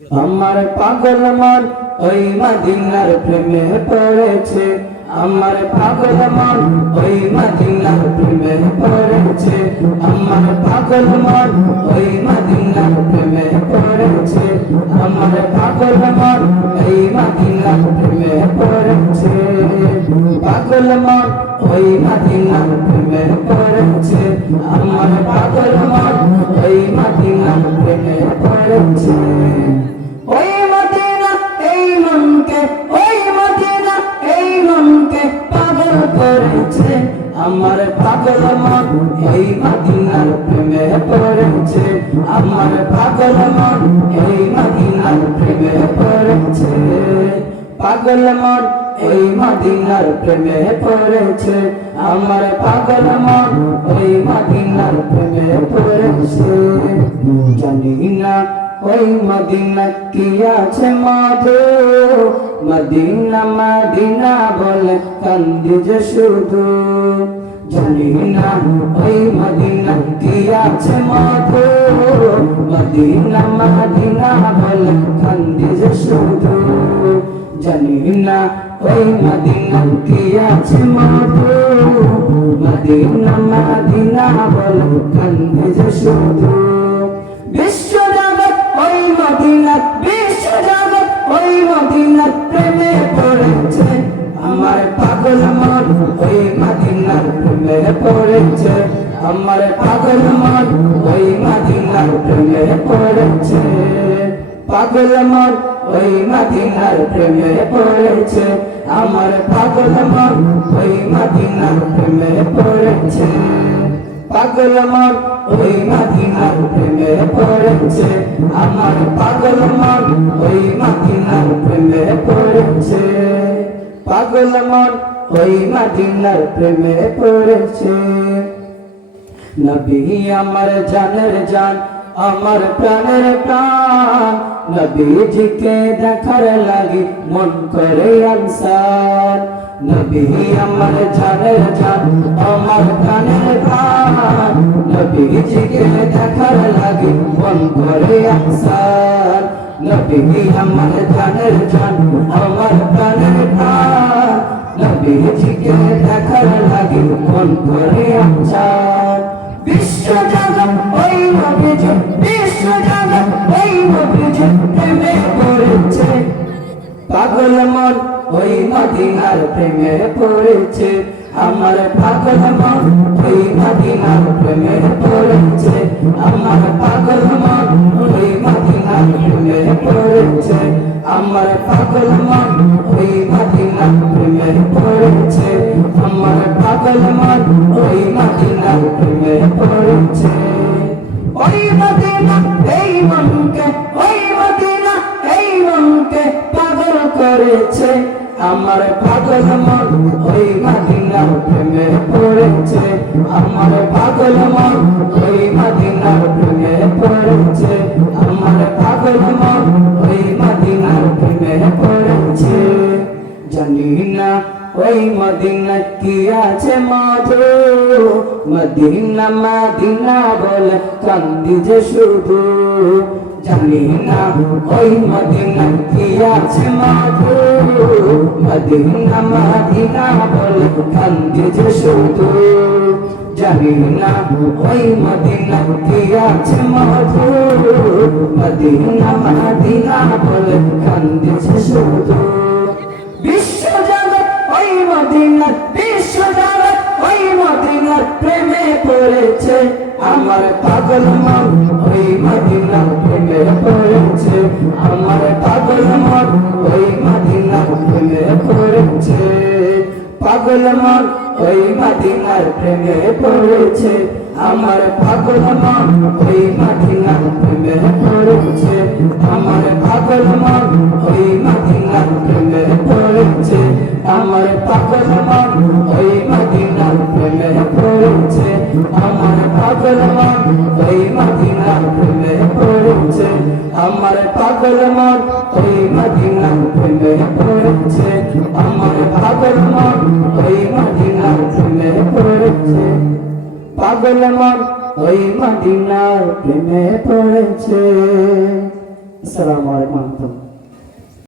আমার পাগল মন ওই মদিনার প্রেমে পড়েছে। আমার পাগল মন ওই মদিনার প্রেমে পড়েছে। আমার পাগল মন ওই মদিনার প্রেমে পড়েছে। আমার পাগল মন ওই মদিনার প্রেমে পড়েছে। পাগল মন ওই মদিনার প্রেমে পড়েছে। আমার পাগল মন ওই মদিনার প্রেমে পড়েছে। ওই মদিনা এই মনকে, ওই মদিনা এই মনকে পাগল করেছে। আমার পাগল মন এই মদিনার প্রেমে পড়েছে। আমার পাগল মন এই মদিনার প্রেমে পড়েছে। পাগল মন এই মদিনার প্রেমে পড়েছে। আমার পাগল মন ওই মদিনার প্রেমে পড়েছে। জানি না ওই মদিনা কি আছে মধু, মদিনা মদিনা বলে কান্দি যে শুধু। জানি না ওই মদিনা কি আছে মধু, মদিনা মদিনা বলে কান্দি যে শুধু। জানি না ওই মদিনা কি আছে মধু, মদিনা মদিনা বলে কান্দি যে শুধু। বিশ্বজগৎ ওই মদিনা, বিশ্বজগৎ ওই মদিনা প্রেমে পড়েছে। আমার পাগল মন ওই মদিনার প্রেমে পড়েছে। আমার পাগল মন ওই মদিনার প্রেমে পড়েছে। পাগল মন ওই মদিনার প্রেমে পড়েছে। আমার পাগল মন ওই মদিনার প্রেমে পড়েছে। পাগল মন ওই মদিনার প্রেমে পড়েছে। আমার পাগল মন ওই মদিনার প্রেমে পড়েছে। পাগল মন ওই মদিনার প্রেমে পড়েছে। নবী আমার জানের জান, আমার প্রাণের প্রাণ, নবীজিকে দেখার লাগি মন করে আনসার। নবী আমার জানের জান, আমার প্রাণের প্রাণ, নবীজিকে দেখার লাগি মন করে আনসার। নবী আমার জানের জান, আমার প্রাণের প্রাণ, নবীজিকে দেখার লাগি মন করে আনসার। বিশ্বজগৎ ওই নবীজি, বিশ্বজগৎ ওই নবীজি প্রেমে পড়েছে। পাগল মন ওই মদিনার প্রেমে পড়েছে। আমার পাগল মন ওই মদিনার প্রেমে পড়েছে। আমার পাগল মন ওই মদিনার প্রেমে পড়েছে। আমার পাগল মন ওই মদিনার প্রেমে পড়েছে। আমার পাগল মন ওই মদিনার প্রেমে পড়েছে। ওই মদিনা এই মনকে, ওই মদিনা এই মনকে পাগল করেছে। আমার পাগল মন ওই মদিনার প্রেমে পড়েছে। আমার পাগল মন ওই মদিনার প্রেমে পড়েছে। আমার পাগল মন ওই মদিনার প্রেমে পড়েছে। জানি না ওই মদিনা কি আছে মধু, মদিনা মদিনা বলে কান্দি যে শুধু। জানি না ওই মদিনা কি আছে মধু, মদিনা মদিনা বলে কান্দি যে শুধু। জানি না ওই মদিনা কি আছে মধু, মদিনা মদিনা বলে কান্দি যে শুধু। বিশ্বজগৎ ওই মদিনার, বিশ্বজগৎ ওই মদিনার প্রেমে পড়েছে। আমার পাগল মন ওই মদিনার প্রেমে পড়েছে। আমার পাগল মন ওই মদিনার প্রেমে পড়েছে। পাগল মন ওই মদিনার প্রেমে পড়েছে। আমার পাগল মন ওই মদিনার প্রেমে পড়েছে। আমার পাগল মন ওই মদিনার প্রেমে পড়েছে। আমার পাগল মন ওই মদিনার প্রেমে পড়েছে। আমার পাগল মন ওই মদিনার প্রেমে পড়েছে। আমার পাগল মন ওই মদিনার প্রেমে পড়েছে। আমার পাগল মন ওই মদিনার প্রেমে পড়েছে। পাগল মন ওই মদিনার প্রেমে পড়েছে। আসসালামু আলাইকুম ওয়া রাহমাতুল্লাহ।